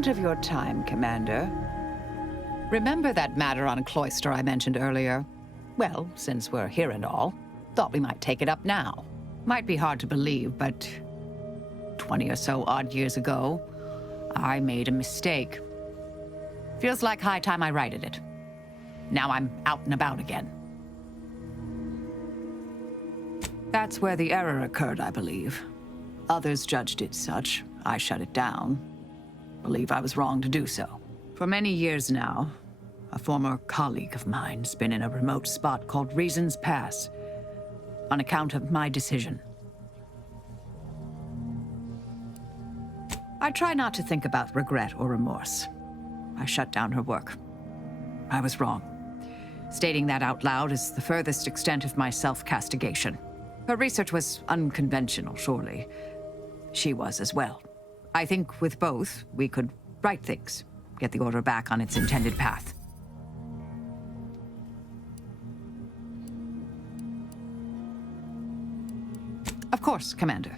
moment of your time, Commander. Remember that matter on Cloister I mentioned earlier? Well, since we're here and all, thought we might take it up now. Might be hard to believe, but 20 or so odd years ago, I made a mistake. Feels like high time I righted it. Now I'm out and about again. That's where the error occurred, I believe. Others judged it such. I shut it down. Believe I was wrong to do so. For many years now, a former colleague of mine's been in a remote spot called Reasons Pass, on account of my decision. I try not to think about regret or remorse. I shut down her work. I was wrong. Stating that out loud is the furthest extent of my self-castigation. Her research was unconventional, surely. She was as well. I think with both, we could right things, get the Order back on its intended path. Of course, Commander.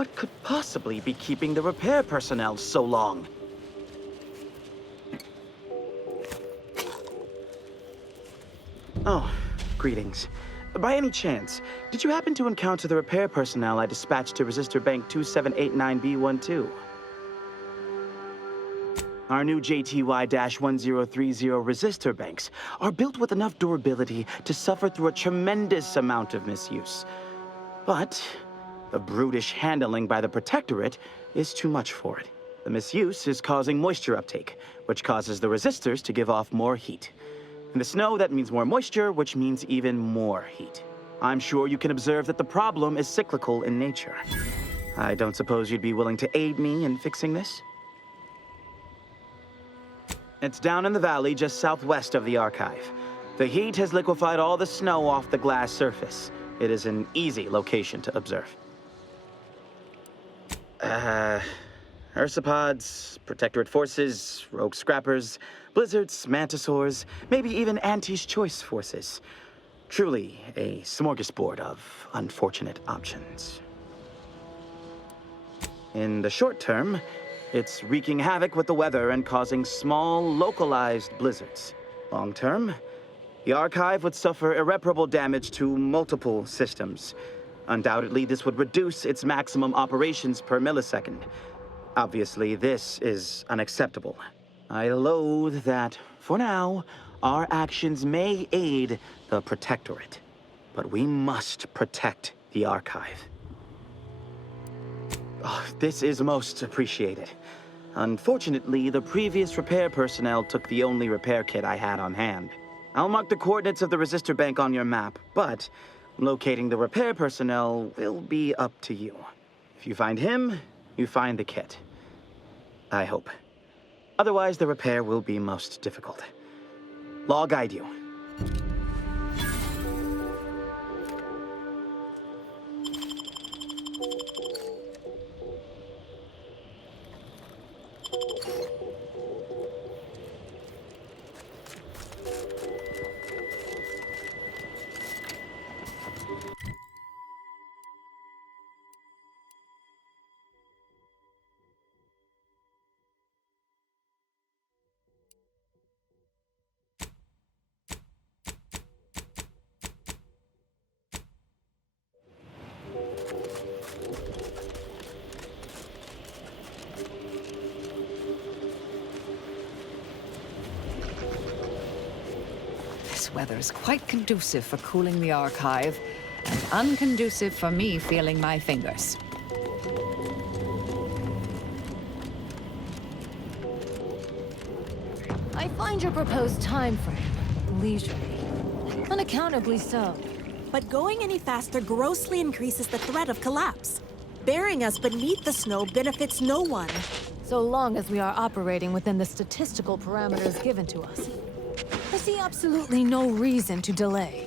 What could possibly be keeping the repair personnel so long? Oh, greetings. By any chance, did you happen to encounter the repair personnel I dispatched to Resistor Bank 2789B12? Our new JTY-1030 resistor banks are built with enough durability to suffer through a tremendous amount of misuse. But the brutish handling by the Protectorate is too much for it. The misuse is causing moisture uptake, which causes the resistors to give off more heat. In the snow, that means more moisture, which means even more heat. I'm sure you can observe that the problem is cyclical in nature. I don't suppose you'd be willing to aid me in fixing this? It's down in the valley just southwest of the archive. The heat has liquefied all the snow off the glass surface. It is an easy location to observe. Ursopods, Protectorate forces, rogue scrappers, blizzards, mantisaurs, maybe even Auntie's choice forces. Truly a smorgasbord of unfortunate options. In the short term, it's wreaking havoc with the weather and causing small, localized blizzards. Long term, the archive would suffer irreparable damage to multiple systems. Undoubtedly, this would reduce its maximum operations per millisecond. Obviously, this is unacceptable. I loathe that, for now, our actions may aid the Protectorate, but we must protect the archive. Oh, this is most appreciated. Unfortunately, the previous repair personnel took the only repair kit I had on hand. I'll mark the coordinates of the resistor bank on your map, but locating the repair personnel will be up to you. If you find him, you find the kit. I hope. Otherwise, the repair will be most difficult. I'll guide you. This weather is quite conducive for cooling the archive, and unconducive for me feeling my fingers. I find your proposed time frame leisurely. Unaccountably so. But going any faster grossly increases the threat of collapse. Burying us beneath the snow benefits no one. So long as we are operating within the statistical parameters given to us. I see absolutely no reason to delay.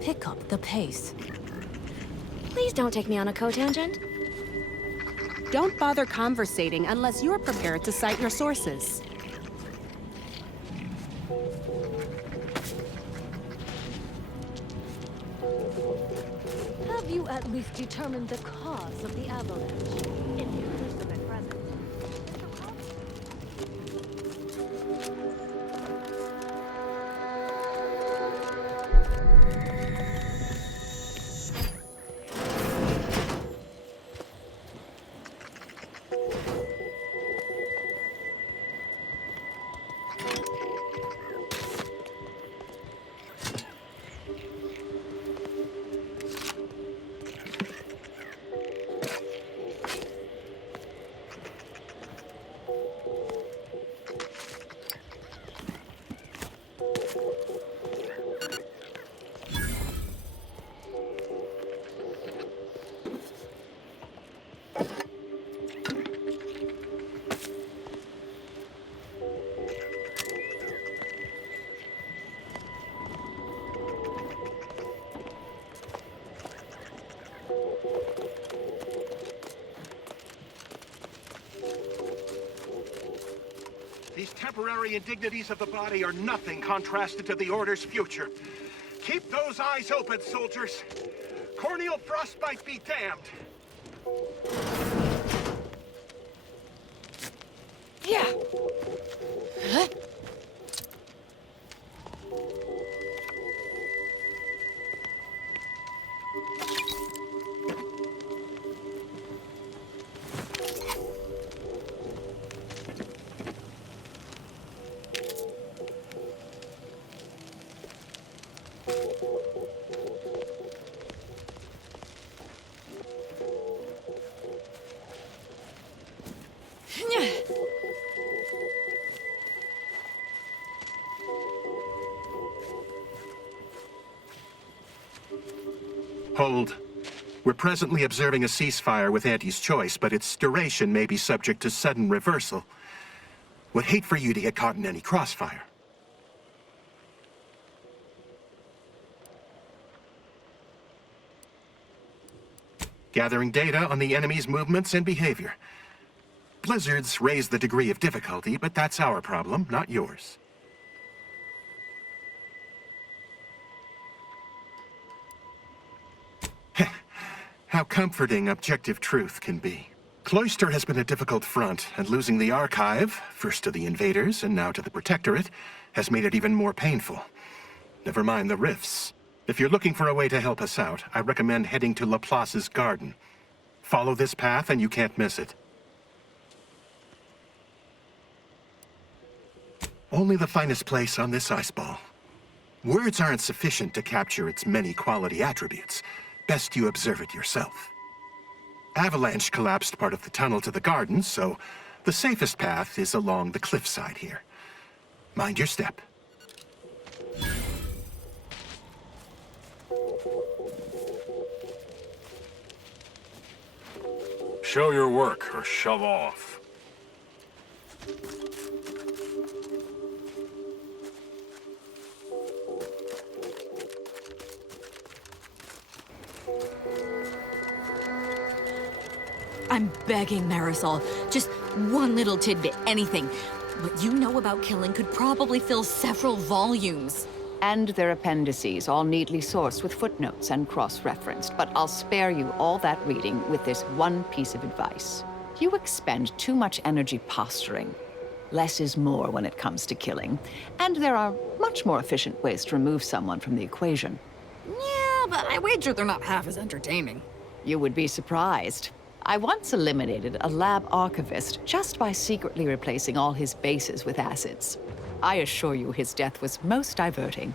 Pick up the pace. Please don't take me on a co-tangent. Don't bother conversating unless you're prepared to cite your sources. Have you at least determined the cause of the avalanche? Inclusive at present. These temporary indignities of the body are nothing contrasted to the Order's future. Keep those eyes open, soldiers. Corneal frostbite be damned. Yeah. Huh? Hold. We're presently observing a ceasefire with Auntie's choice, but its duration may be subject to sudden reversal. Would hate for you to get caught in any crossfire. Gathering data on the enemy's movements and behavior. Blizzards raise the degree of difficulty, but that's our problem, not yours. How comforting objective truth can be. Cloister has been a difficult front, and losing the Archive, first to the invaders and now to the Protectorate, has made it even more painful. Never mind the rifts. If you're looking for a way to help us out, I recommend heading to Laplace's garden. Follow this path and you can't miss it. Only the finest place on this ice ball. Words aren't sufficient to capture its many quality attributes. Best you observe it yourself. Avalanche collapsed part of the tunnel to the gardens, so the safest path is along the cliffside here. Mind your step. Show your work or shove off. I'm begging, Marisol. Just one little tidbit, anything. What you know about killing could probably fill several volumes. And their appendices, all neatly sourced with footnotes and cross-referenced. But I'll spare you all that reading with this one piece of advice. You expend too much energy posturing. Less is more when it comes to killing. And there are much more efficient ways to remove someone from the equation. Yeah, but I wager they're not half as entertaining. You would be surprised. I once eliminated a lab archivist just by secretly replacing all his bases with acids. I assure you his death was most diverting.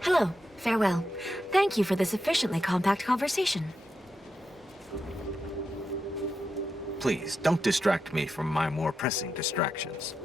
Hello. Farewell. Thank you for this efficiently compact conversation. Please, don't distract me from my more pressing distractions.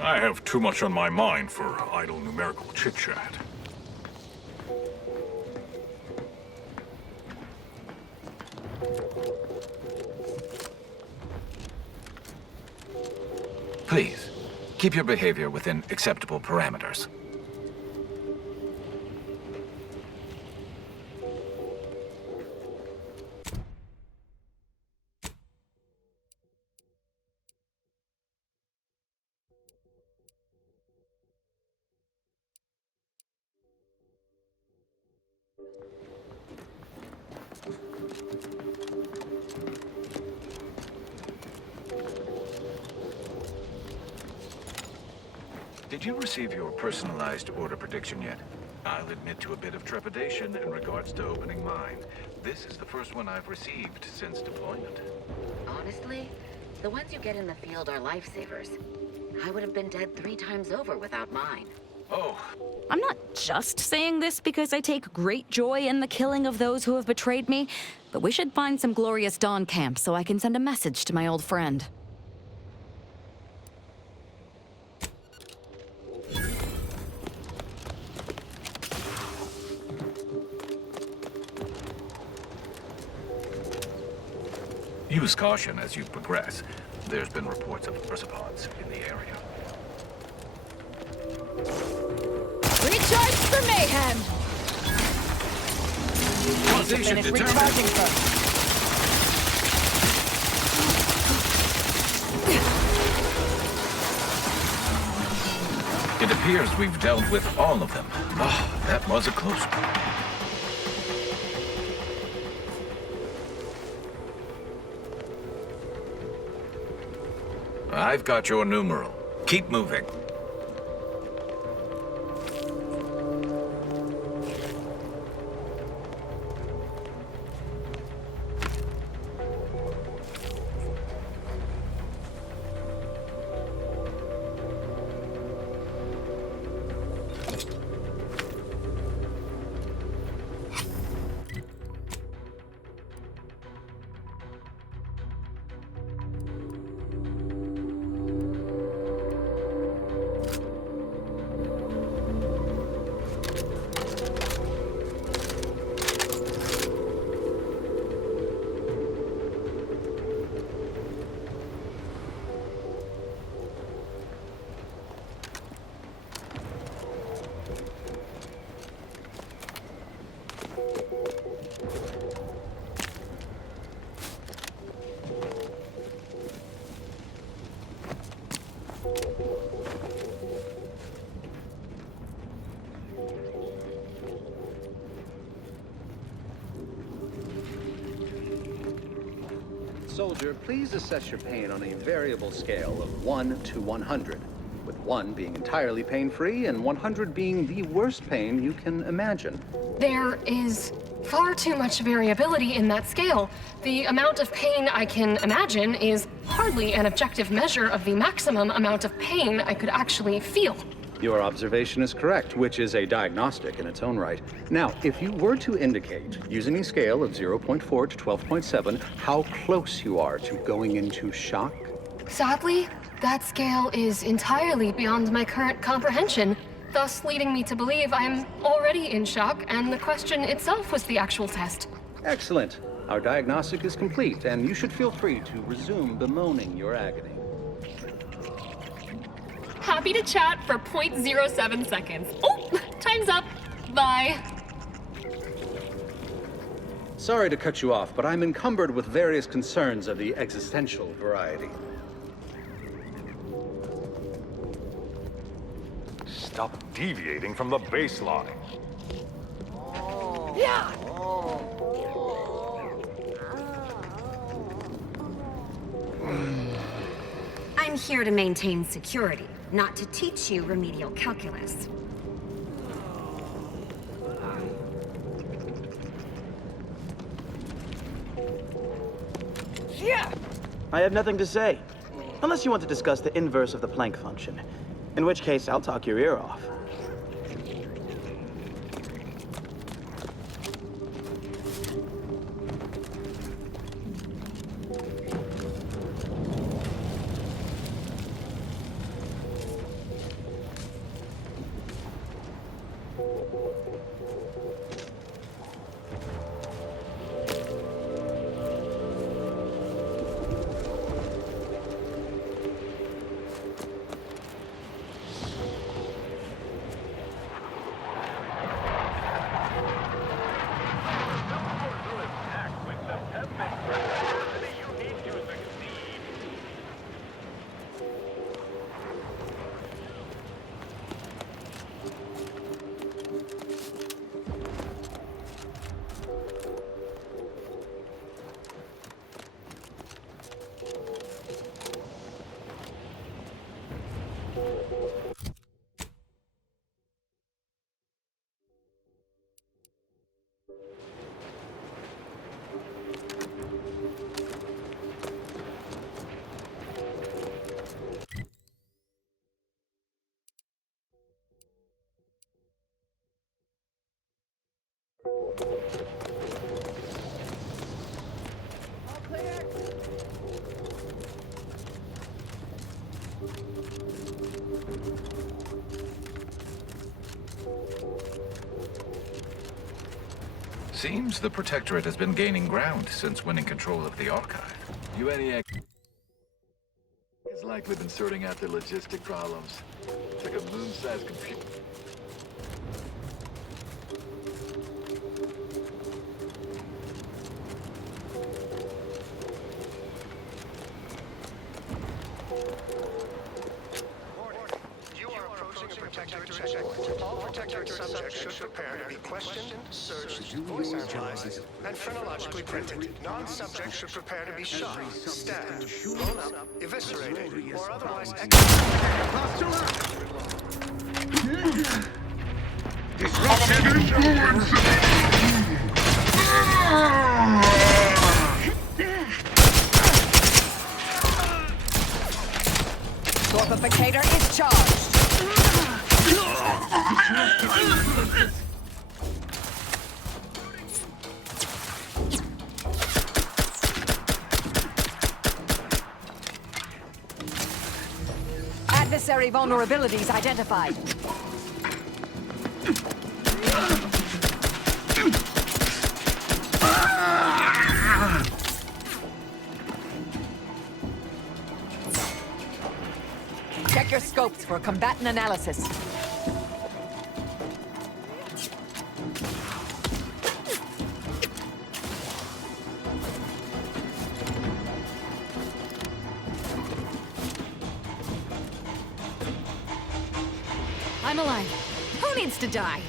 I have too much on my mind for idle numerical chit-chat. Please, keep your behavior within acceptable parameters. Did you receive your personalized order prediction yet? I'll admit to a bit of trepidation in regards to opening mine. This is the first one I've received since deployment. Honestly, the ones you get in the field are lifesavers. I would have been dead 3 times over without mine. Oh. I'm not just saying this because I take great joy in the killing of those who have betrayed me, but we should find some glorious dawn camp so I can send a message to my old friend. Use caution as you progress. There's been reports of Ursopods in the area. Recharge for mayhem! Causation determined. It appears we've dealt with all of them. Oh, that was a close one. I've got your numeral. Keep moving. Soldier, please assess your pain on a variable scale of 1 to 100, with 1 being entirely pain-free and 100 being the worst pain you can imagine. There is far too much variability in that scale. The amount of pain I can imagine is hardly an objective measure of the maximum amount of pain I could actually feel. Your observation is correct, which is a diagnostic in its own right. Now, if you were to indicate, using a scale of 0.4 to 12.7, how close you are to going into shock? Sadly, that scale is entirely beyond my current comprehension, thus leading me to believe I'm already in shock, and the question itself was the actual test. Excellent. Our diagnostic is complete, and you should feel free to resume bemoaning your agony. Happy to chat for 0.07 seconds. Oh, time's up. Bye. Sorry to cut you off, but I'm encumbered with various concerns of the existential variety. Stop deviating from the baseline. Yeah! I'm here to maintain security, not to teach you remedial calculus. Yeah! I have nothing to say. Unless you want to discuss the inverse of the Planck function. In which case, I'll talk your ear off. Seems the Protectorate has been gaining ground since winning control of the Archive. UNEX has likely been sorting out their logistic problems. It's like a moon-sized computer. You are approaching a Protectorate checkpoint. All Protectorate subjects should prepare to be questioned, searched, voice analyzed, and phrenologically printed. Non-subjects should prepare to be shot, stabbed, blown up, eviscerated, or otherwise Torpificator is charged. Adversary vulnerabilities identified. Check your scopes for combatant analysis. I'm alive. Who needs to die?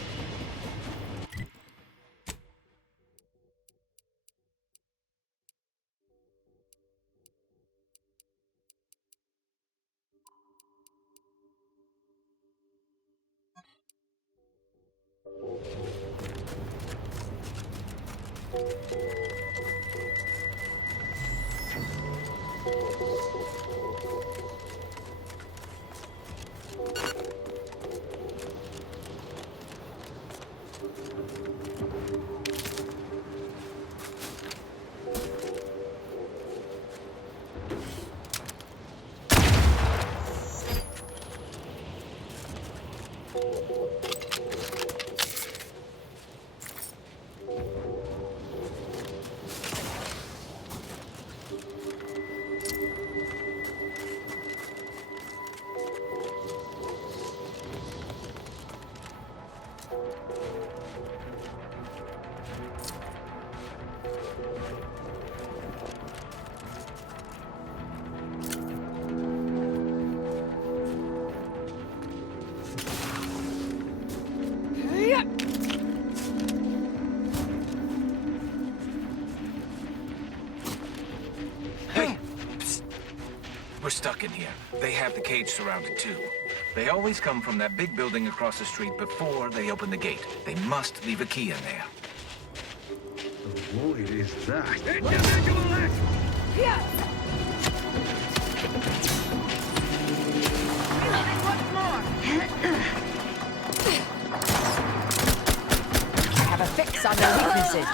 We're stuck in here. They have the cage surrounded too. They always come from that big building across the street before they open the gate. They must leave a key in there. What is that? I have a fix on their weaknesses.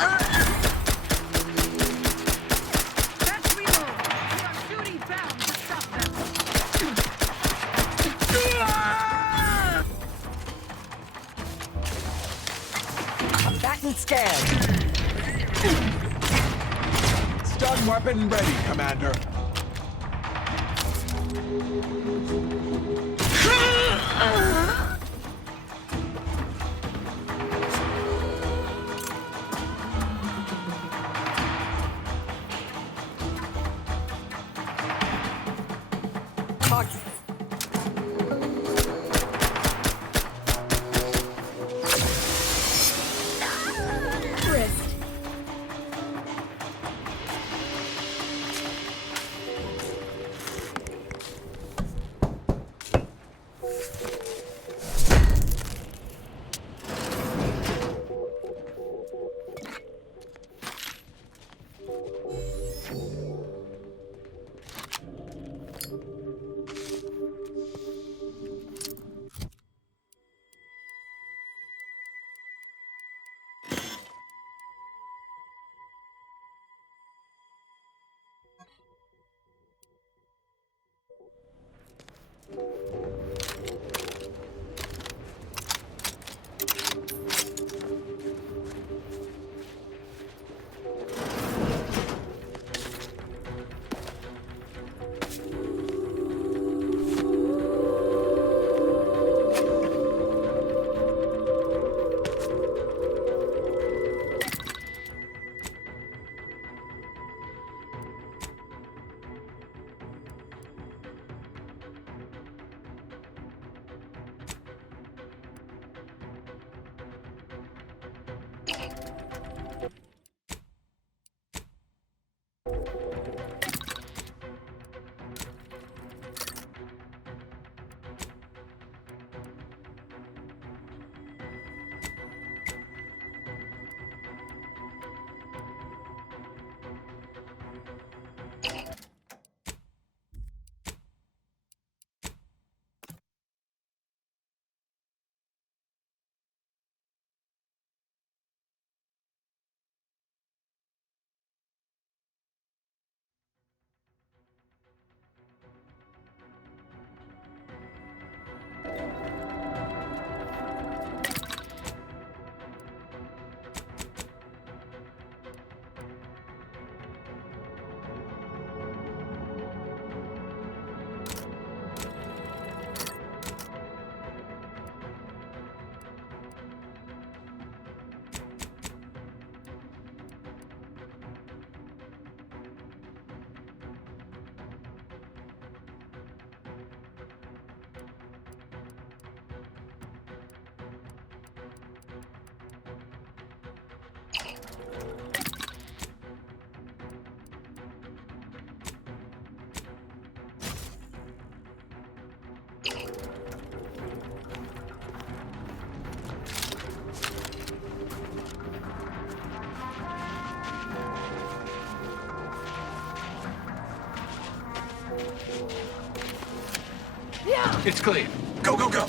Combatant scared. Stun weapon ready, Commander. It's clear. Go, go, go!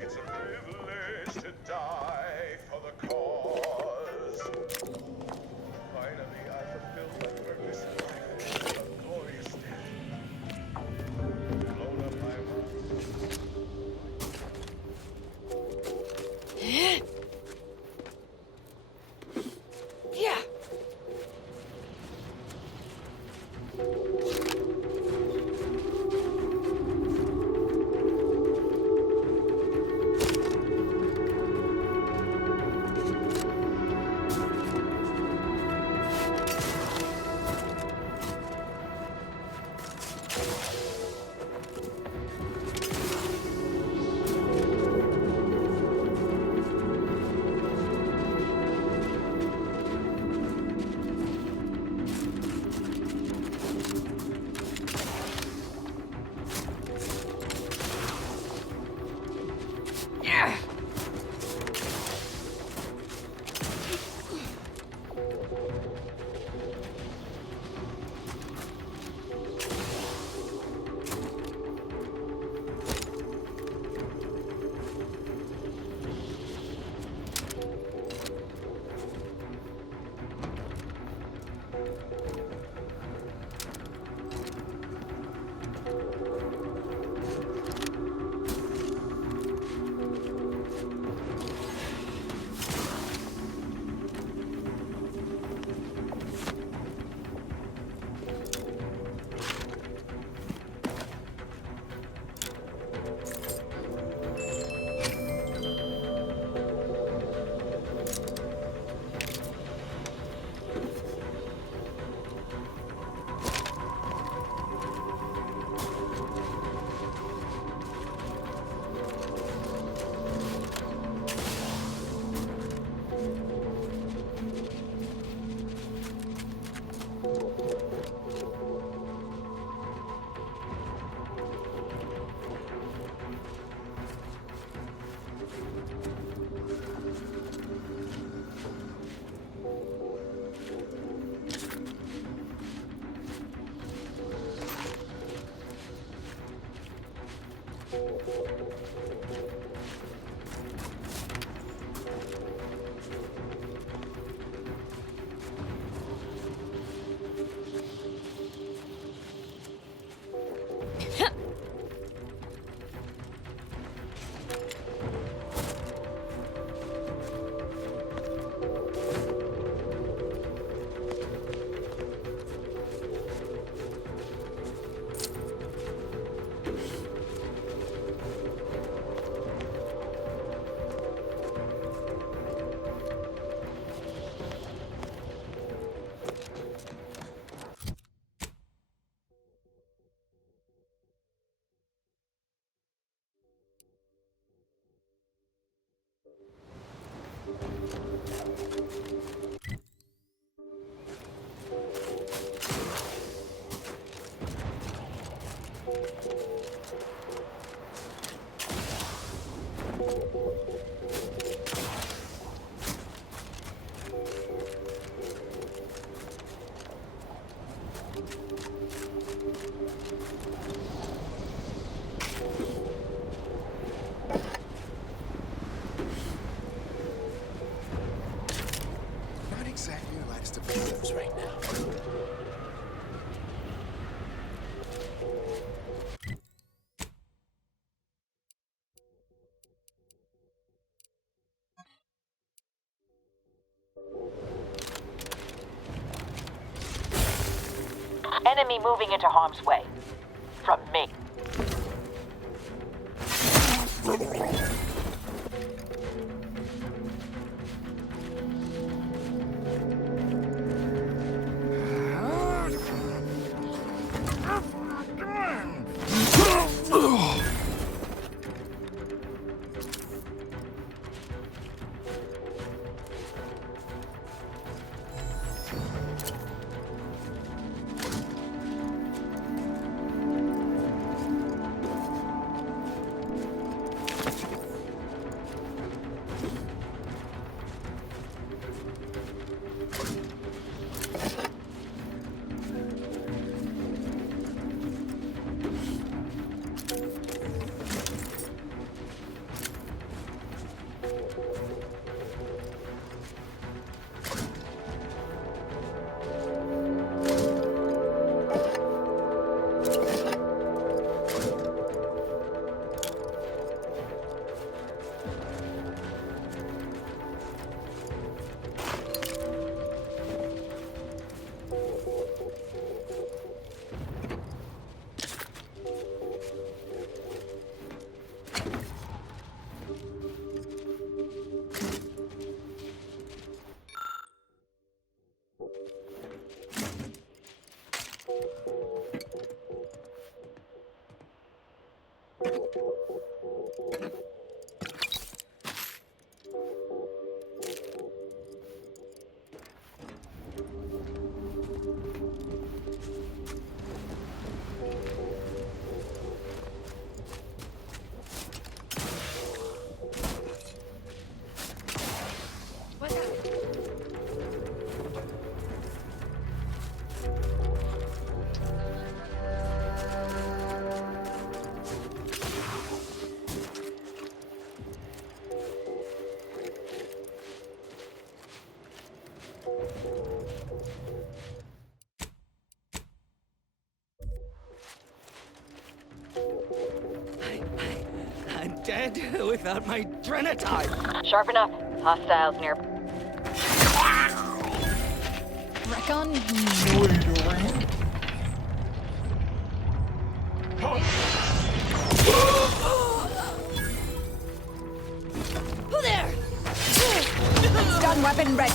It's a privilege to die for the cause. Finally, I fulfilled my purpose in life. A glorious death. Blown up my mind. Yeah. Not exactly the lightest of moves right now. Enemy moving into harm's way. From me. I'm dead without my Trinitite. Sharp enough. Hostiles near. Recon? Who there? Stun weapon ready.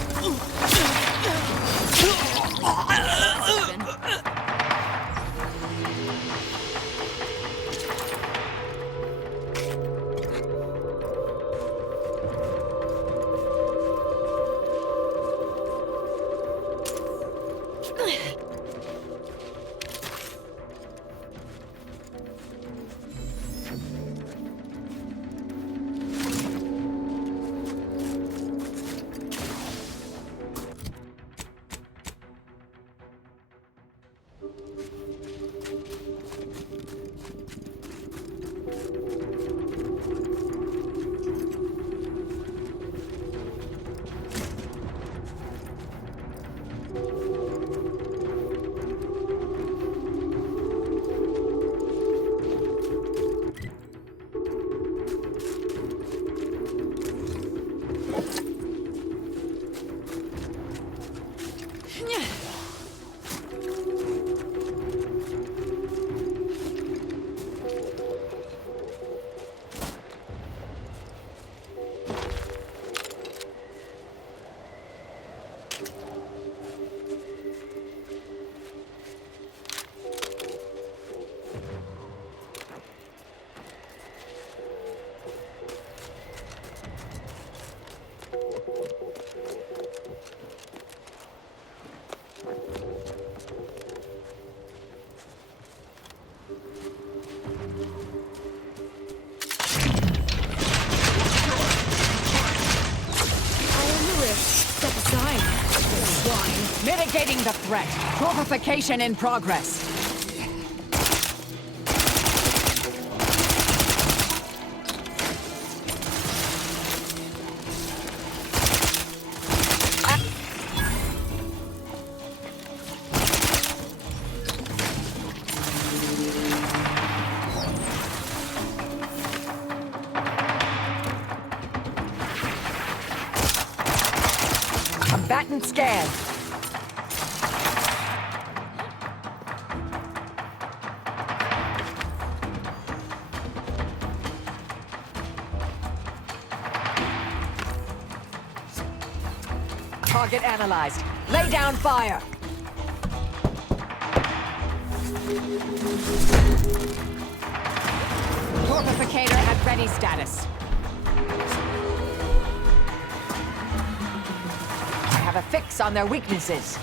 Step aside. Swine. Mitigating the threat. Fortification in progress. Combatant scanned. Target analyzed. Lay down fire. Fortificator at ready status. I have a fix on their weaknesses.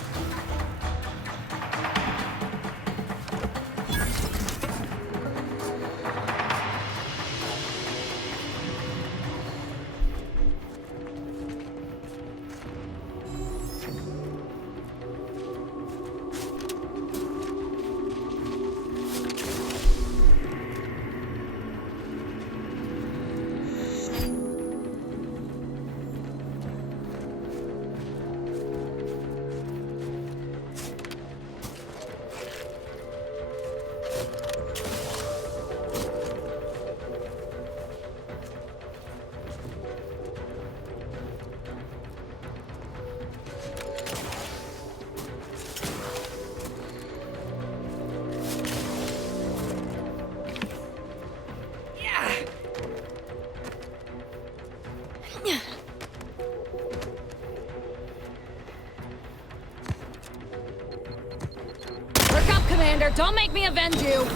Work up, Commander. Don't make me avenge you.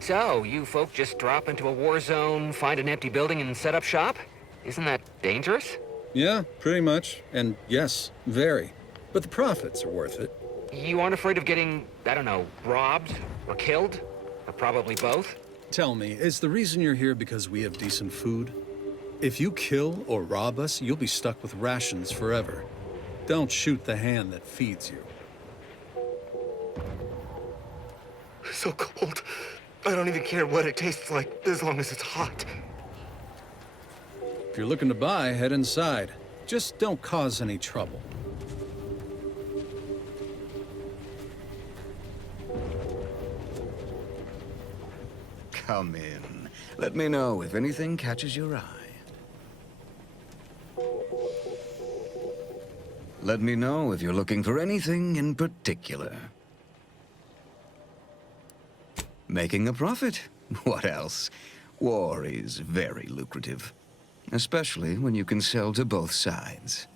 So, you folk just drop into a war zone, find an empty building, and set up shop? Isn't that dangerous? Yeah, pretty much. And yes, very. But the profits are worth it. You aren't afraid of getting, I don't know, robbed? Or killed? Or probably both? Tell me, is the reason you're here because we have decent food? If you kill or rob us, you'll be stuck with rations forever. Don't shoot the hand that feeds you. So cold. I don't even care what it tastes like, as long as it's hot. If you're looking to buy, head inside. Just don't cause any trouble. Come in. Let me know if anything catches your eye. Let me know if you're looking for anything in particular. Making a profit? What else? War is very lucrative, especially when you can sell to both sides.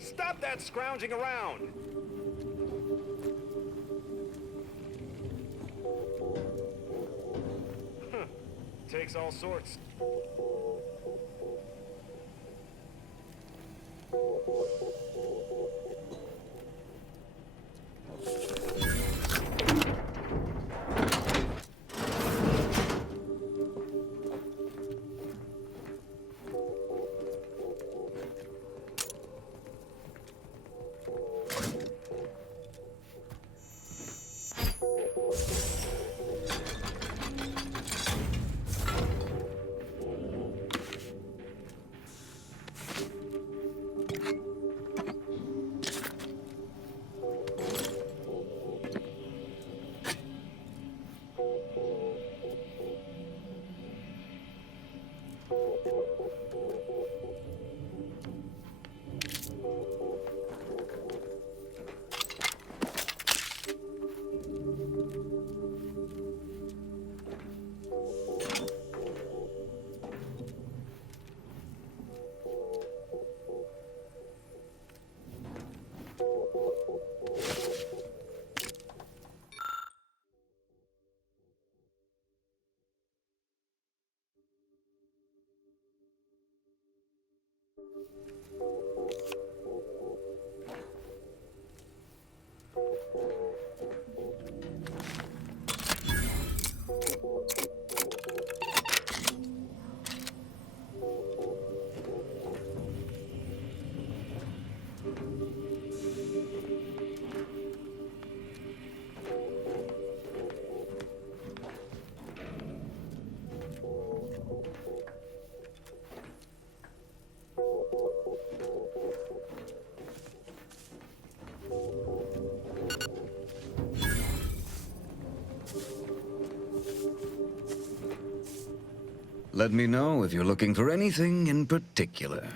Stop that scrounging around! Takes all sorts. Let me know if you're looking for anything in particular.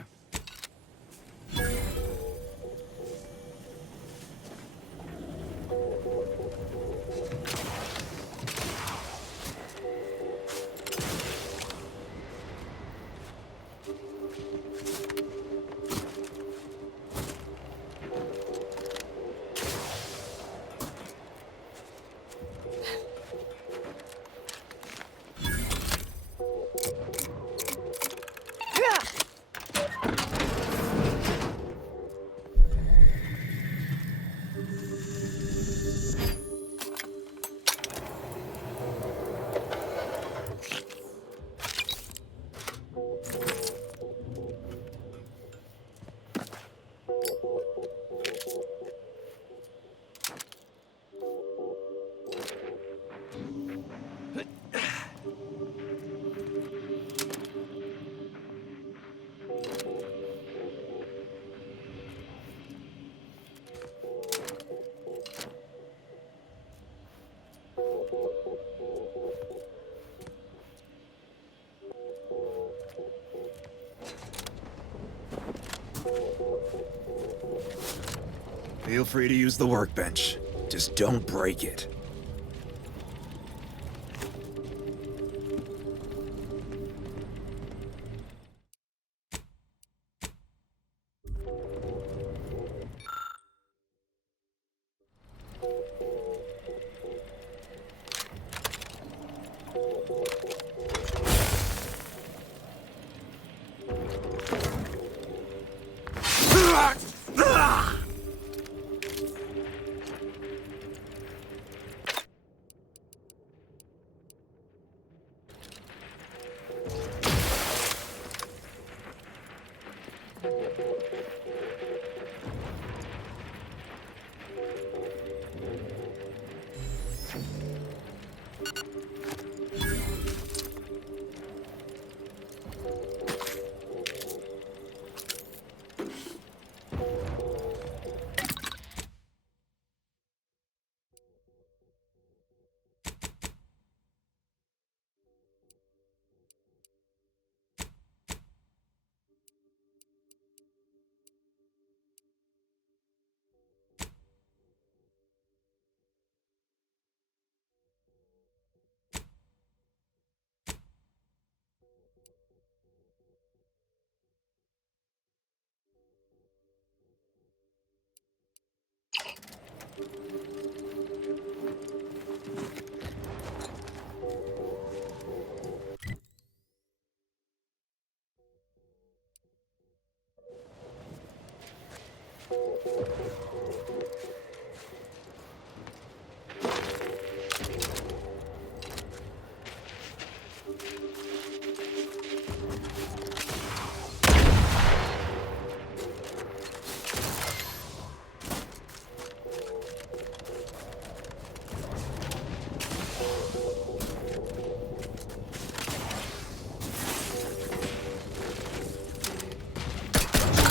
Feel free to use the workbench. Just don't break it.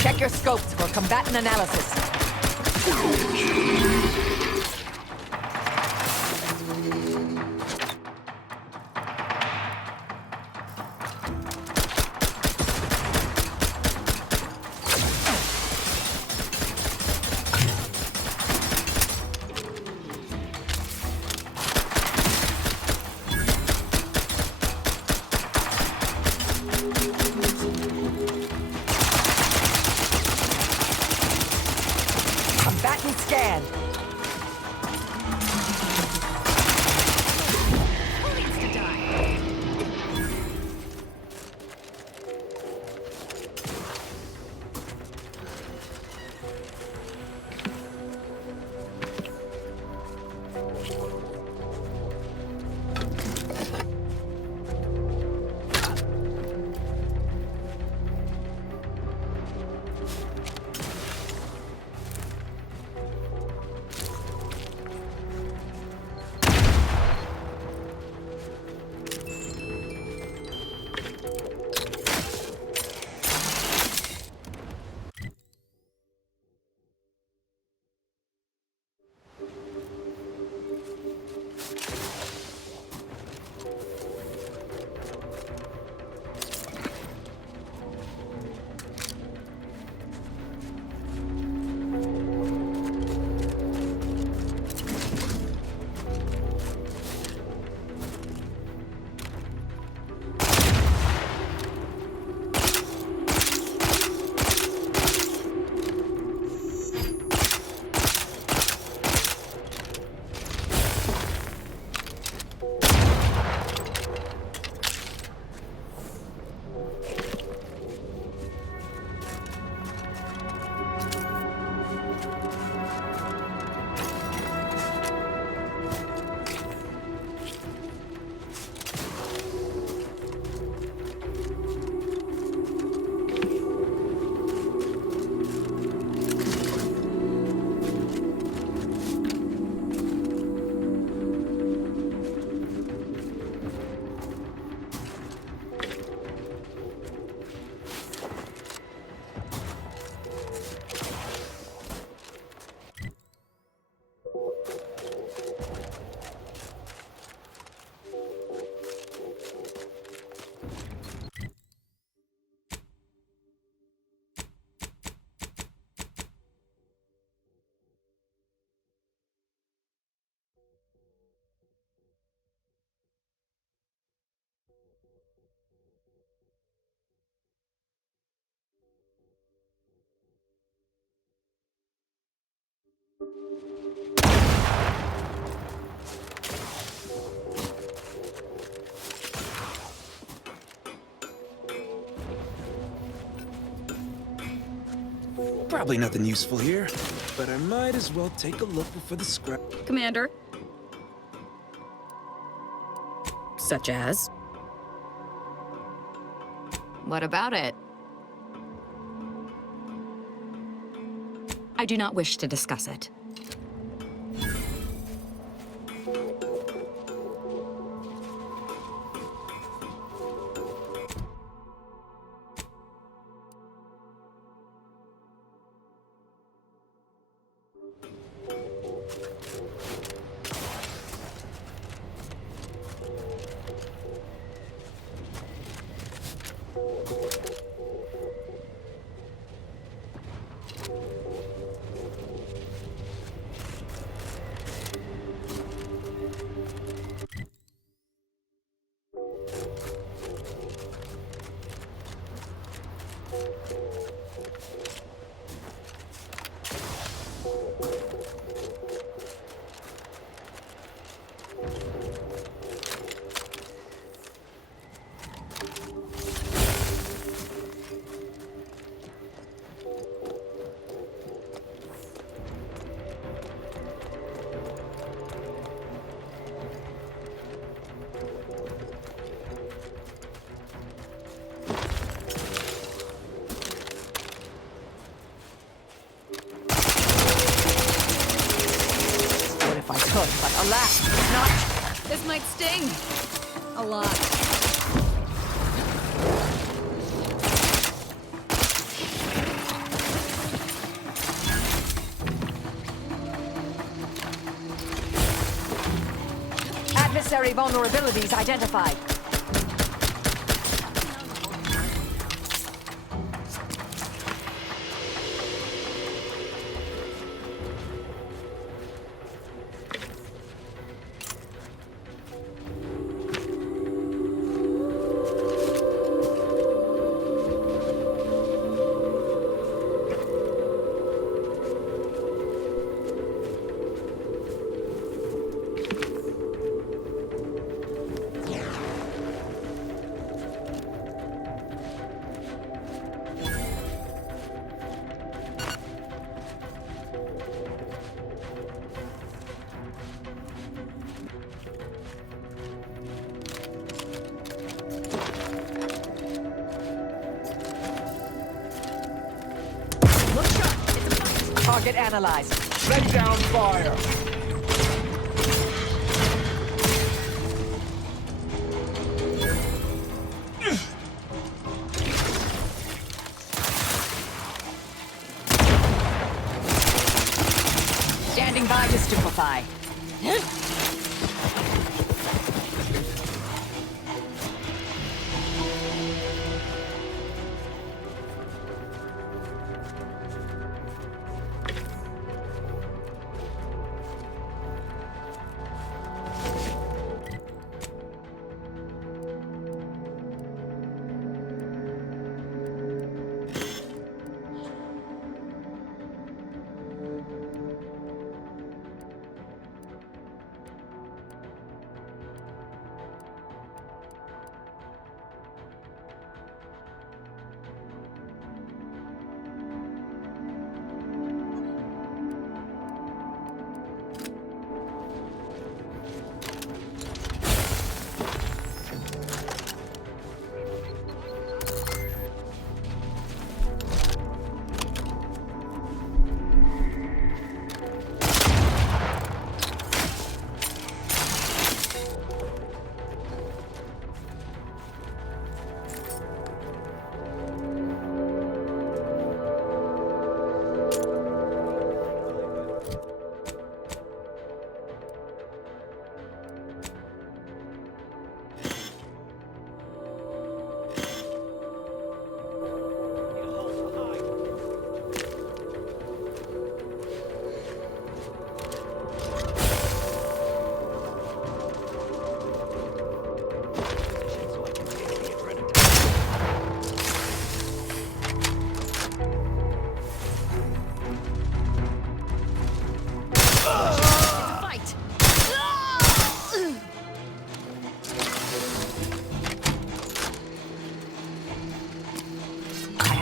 Check your scopes for combatant analysis. Combatant scan. Probably nothing useful here, but I might as well take a look before the scrap. Commander. Such as? What about it? I do not wish to discuss it. But alas, it's not. This might sting. A lot. Adversary vulnerabilities identified. Target analyzed. Lay down fire! Standing by to stupefy.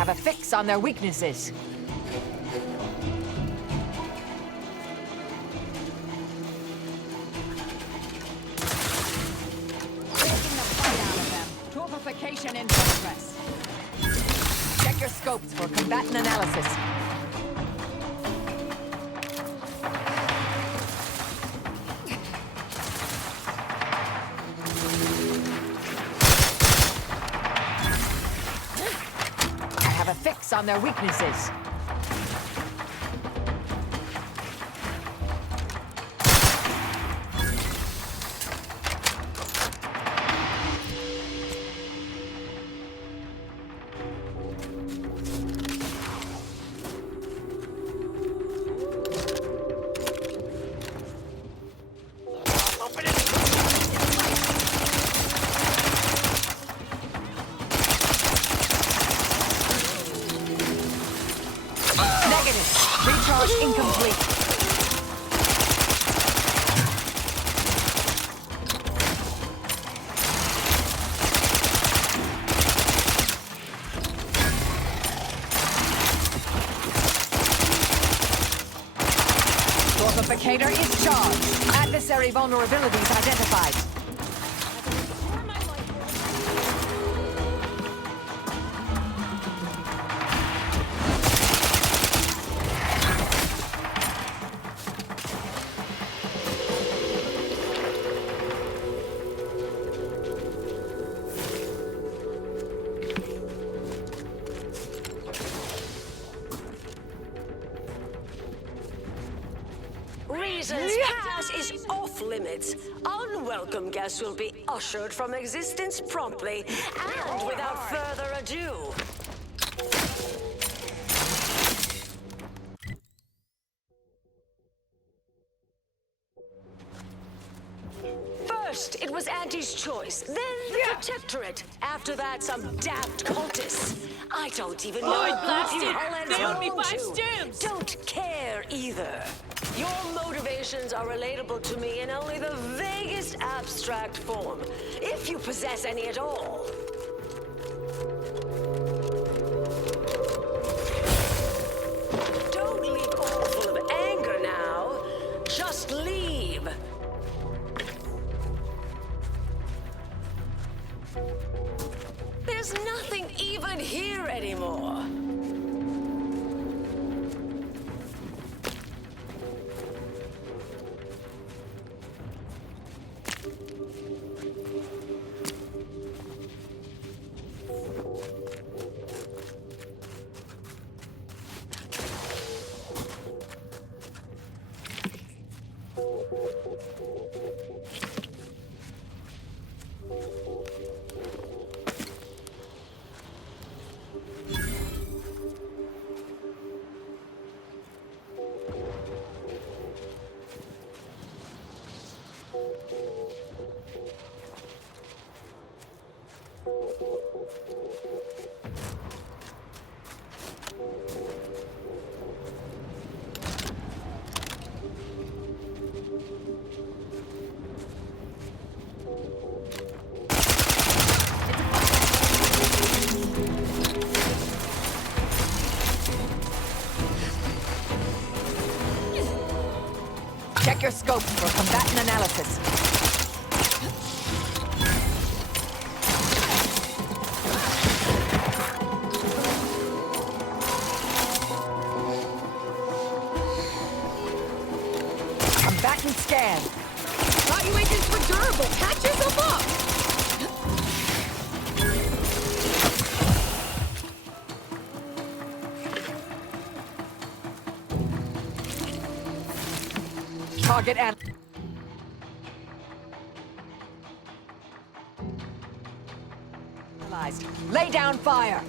have a fix on their weaknesses. Taking the fight out of them. Torpification in progress. Check your scopes for combatant analysis. On their weaknesses. Recharge incomplete. Torpificator is charged. Adversary vulnerabilities identified. Reason's pass is off limits. Unwelcome guests will be ushered from existence promptly and without further ado. First, it was Auntie's choice, then the Protectorate. After that, some daft cultists. I don't even know who you belong to. Don't care either. Your motivations are relatable to me in only the vaguest abstract form, if you possess any at all. Don't leave all full of anger now. Just leave. There's nothing even here anymore. Check your scopes for combatant analysis. Combatant scan. Evaluations were durable. Catch yourself up! Target and analyzed. Lay down fire.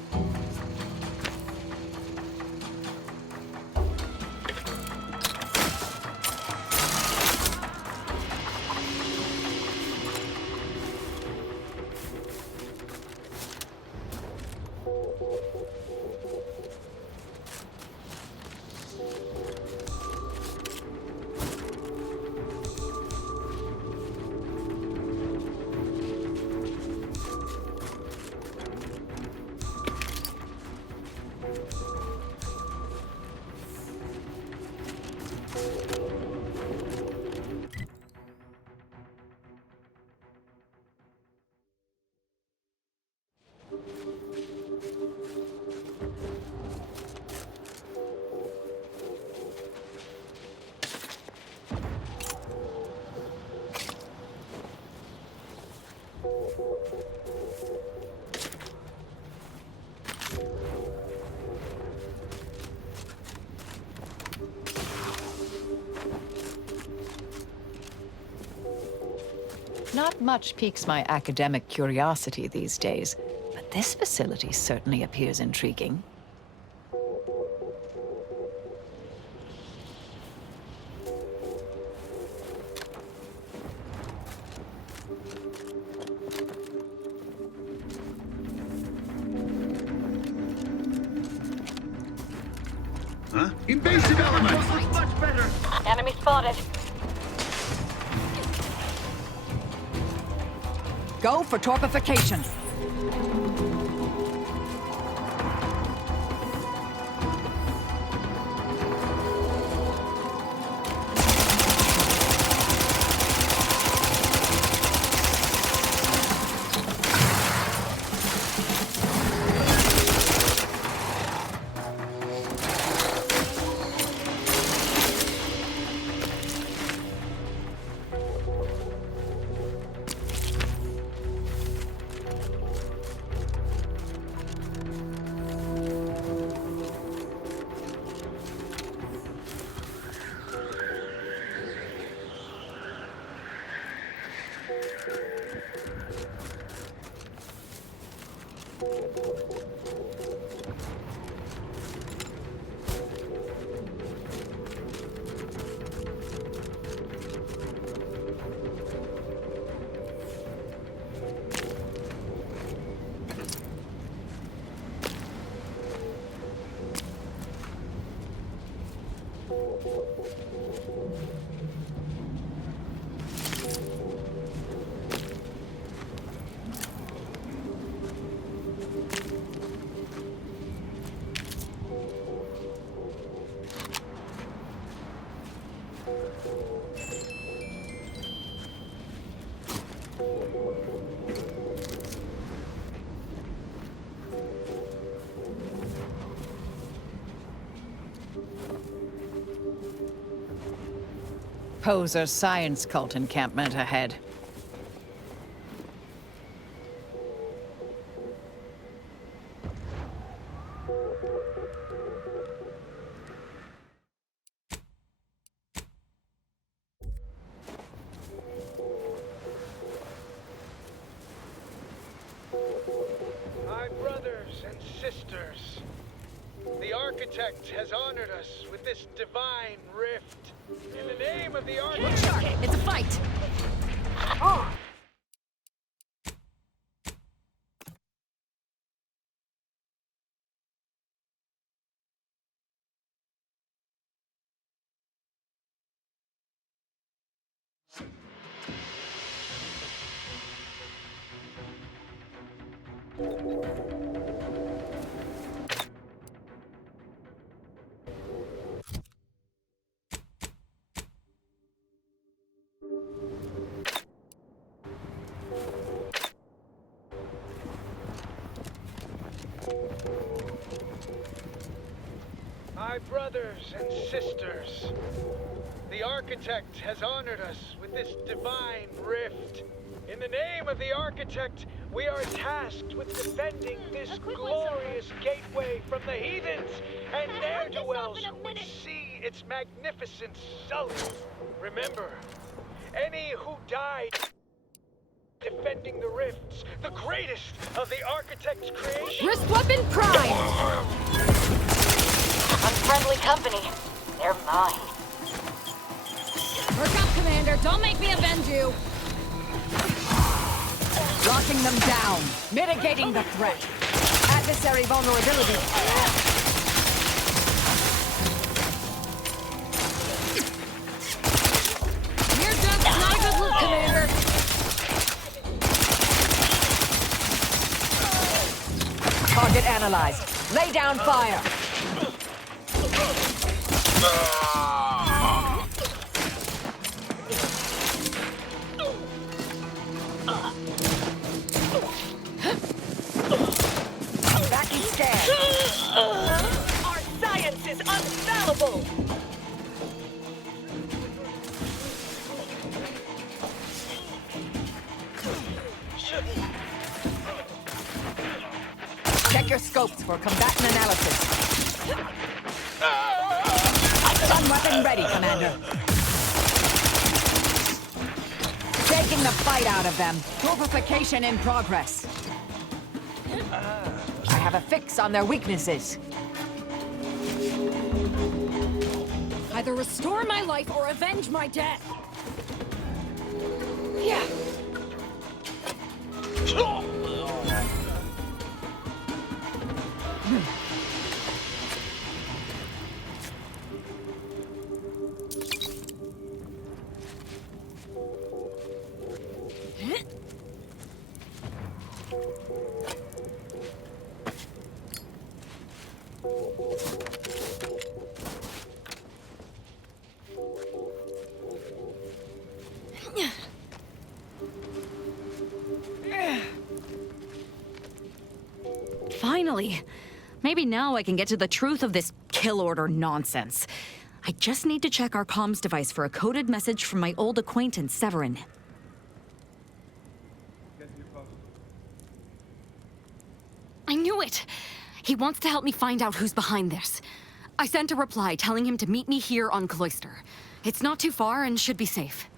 Not much piques my academic curiosity these days, but this facility certainly appears intriguing. Huh? Invasive elements! Much better. Enemy spotted. Go for torpification. Poser science cult encampment ahead. My brothers and sisters, the Architect has honored us with this divine rift. In the name of the Architect... It's a fight! My brothers and sisters, the Architect has honored us with this divine rift. In the name of the Architect, we are tasked with defending this glorious gateway from the heathens and ne'er-do-wells who would see its magnificence sullied. Remember, any who died defending the rifts, the greatest of the Architect's creation. Wrist weapon prime! Unfriendly company. They're mine. Perk up, Commander. Don't make me avenge you. Locking them down. Mitigating the threat. Adversary vulnerability. Near death is not a good look, Commander. Target analyzed. Lay down fire. Backing scan. Our science is unfallible! your scopes for combatant analysis. Stun weapon ready, Commander. Taking the fight out of them. Purification in progress. I have a fix on their weaknesses. Either restore my life or avenge my death. Yeah. Finally. Maybe now I can get to the truth of this kill order nonsense. I just need to check our comms device for a coded message from my old acquaintance, Severin. I knew it! He wants to help me find out who's behind this. I sent a reply telling him to meet me here on Cloister. It's not too far and should be safe.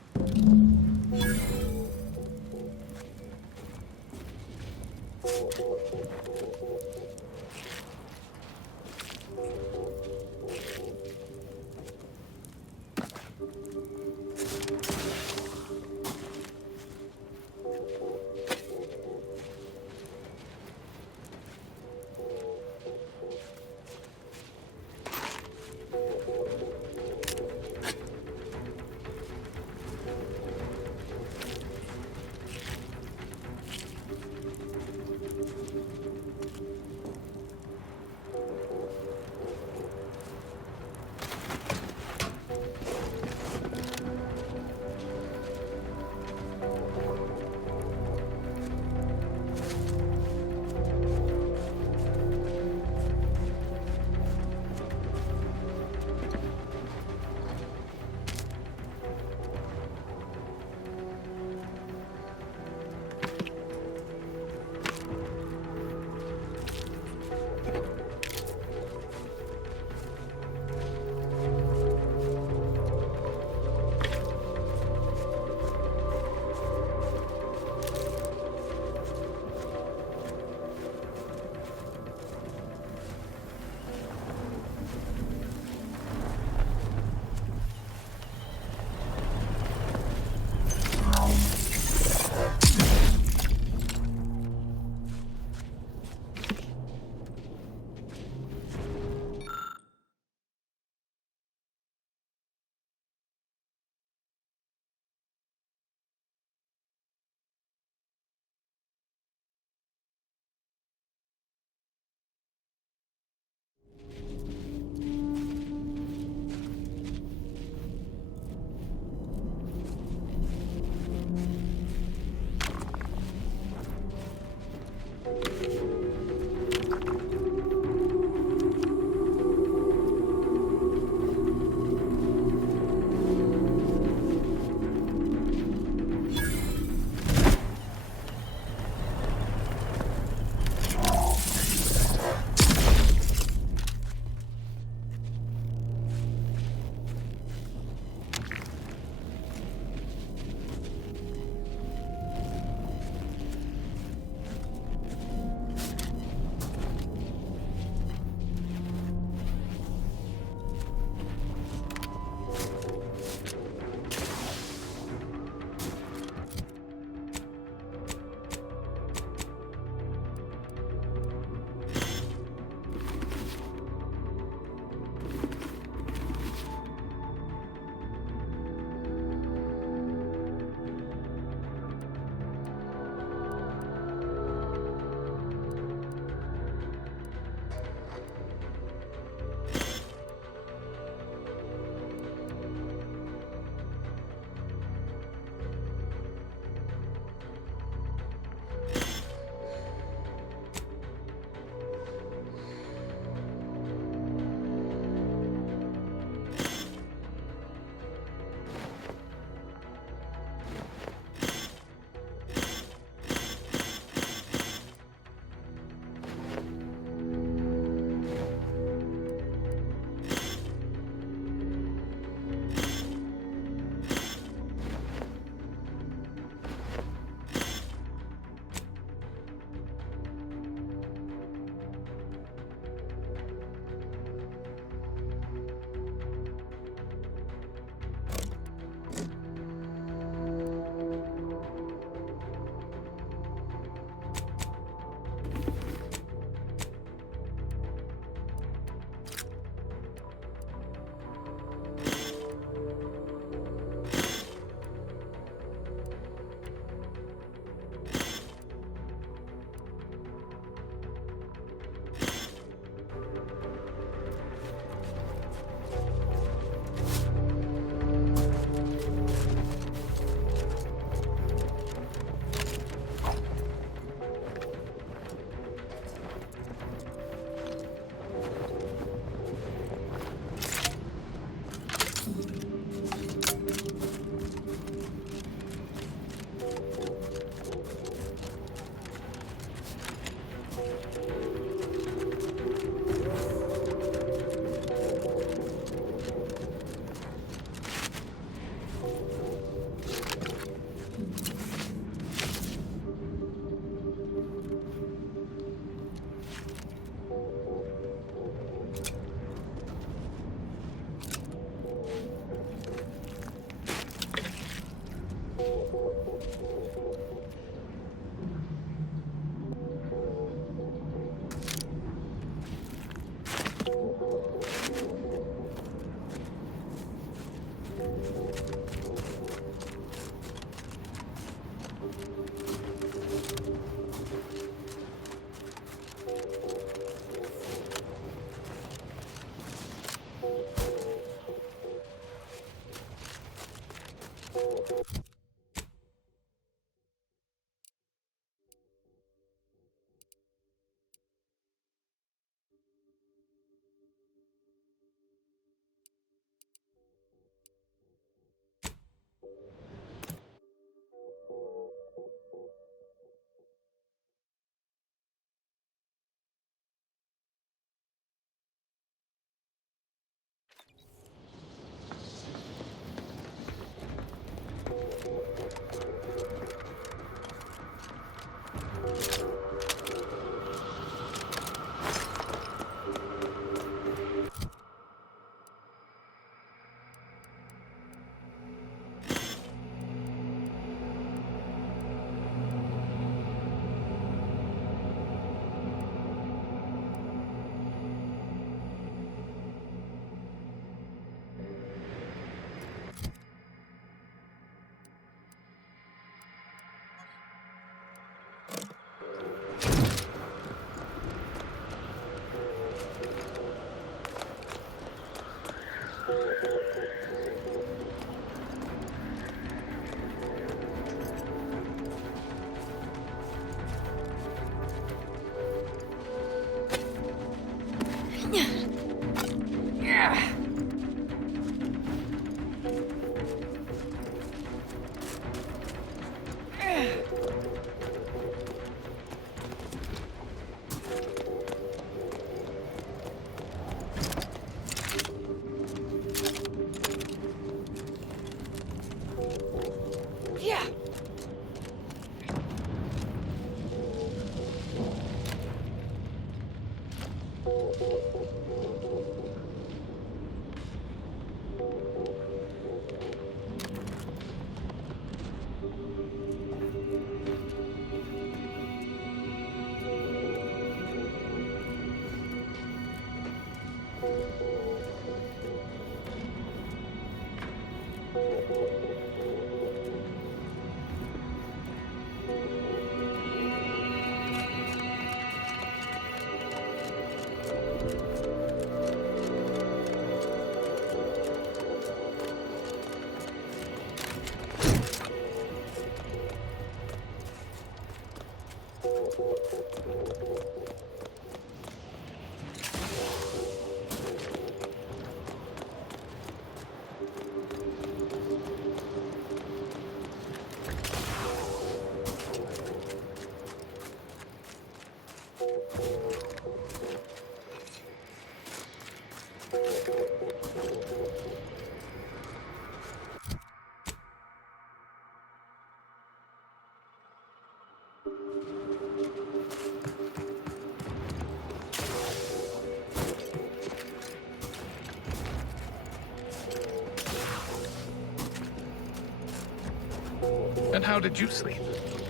And how did you sleep?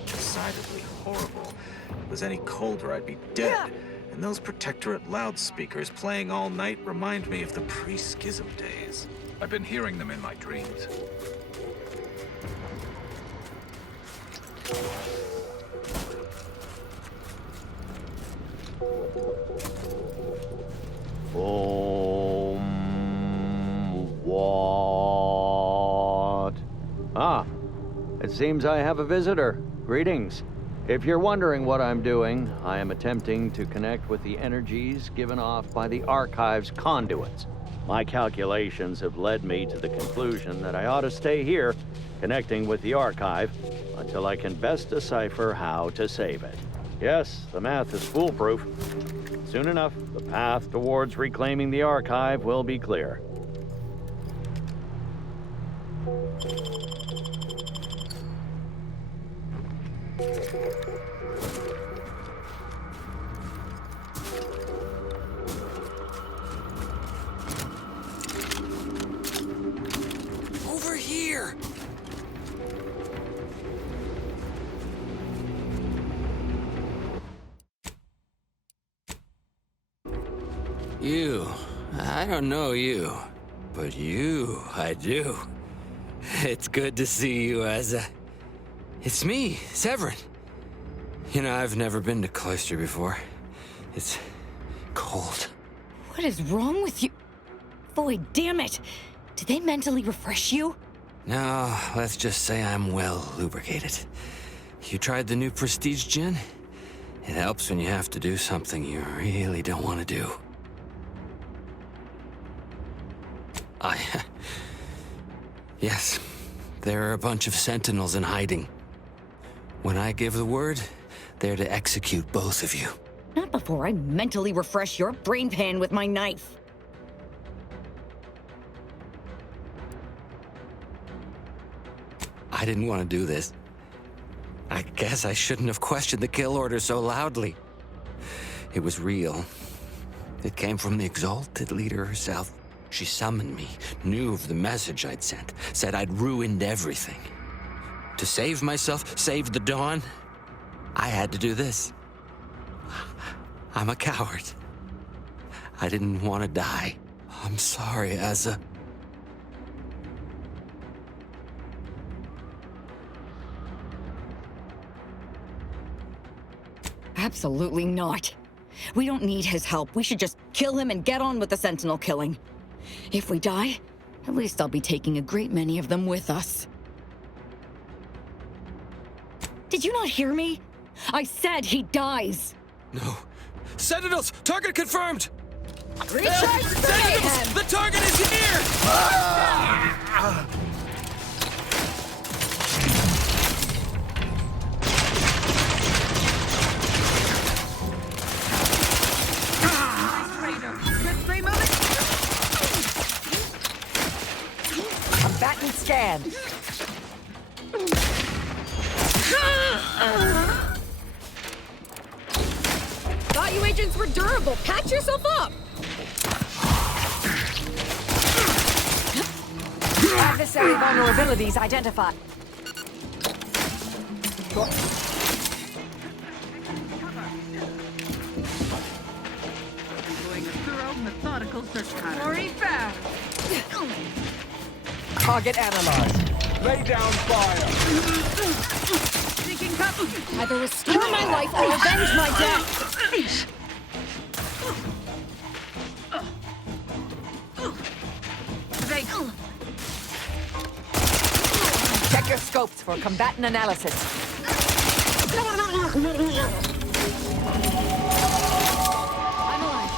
Decidedly horrible. If it was any colder, I'd be dead. And those Protectorate loudspeakers playing all night remind me of the pre-schism days. I've been hearing them in my dreams. What? Ah, it seems I have a visitor. Greetings. If you're wondering what I'm doing, I am attempting to connect with the energies given off by the Archive's conduits. My calculations have led me to the conclusion that I ought to stay here, connecting with the Archive, until I can best decipher how to save it. Yes, the math is foolproof. Soon enough, the path towards reclaiming the Archive will be clear. Over here! You, I don't know you, but you, I do. It's good to see you, Asa. It's me, Severin. You know, I've never been to Cloister before. It's cold. What is wrong with you? Void, damn it! Did they mentally refresh you? No, let's just say I'm well lubricated. You tried the new Prestige gin? It helps when you have to do something you really don't want to do. Yes, there are a bunch of sentinels in hiding. When I give the word, they're to execute both of you. Not before I mentally refresh your brain pan with my knife. I didn't want to do this. I guess I shouldn't have questioned the kill order so loudly. It was real. It came from the Exalted Leader herself. She summoned me, knew of the message I'd sent, said I'd ruined everything. To save myself, save the Dawn, I had to do this. I'm a coward. I didn't want to die. I'm sorry, Asa. Absolutely not. We don't need his help. We should just kill him and get on with the Sentinel killing. If we die, at least I'll be taking a great many of them with us. Did you not hear me? I said he dies! No. Sentinels! Target confirmed! Recharge the mayhem! The target is here! Combatant scanned. Thought you agents were durable. Patch yourself up! Adversary vulnerabilities identified. Doing a thorough, methodical search pattern. Quarry found. Target analyzed. Lay down fire. Seeking cover. Either restore my life or avenge my death! Check your scopes for combatant analysis. I'm alive.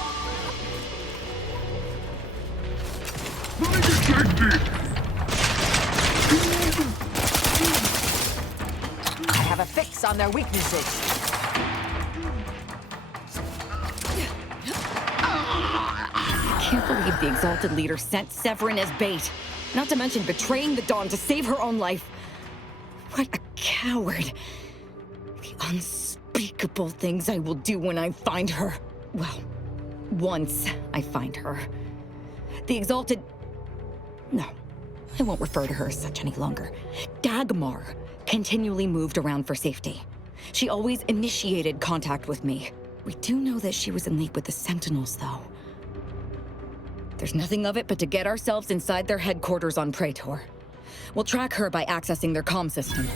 I have a fix on their weaknesses. I can't believe the Exalted Leader sent Severin as bait. Not to mention betraying the Dawn to save her own life. What a coward. The unspeakable things I will do when I find her. Well, once I find her. The Exalted... No, I won't refer to her as such any longer. Dagmar continually moved around for safety. She always initiated contact with me. We do know that she was in league with the Sentinels, though. There's nothing of it but to get ourselves inside their headquarters on Praetor. We'll track her by accessing their comm system.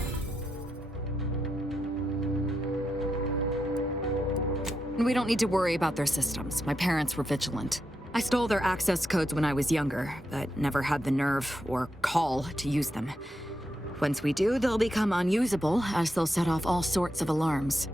We don't need to worry about their systems. My parents were vigilant. I stole their access codes when I was younger, but never had the nerve or call to use them. Once we do, they'll become unusable, as they'll set off all sorts of alarms.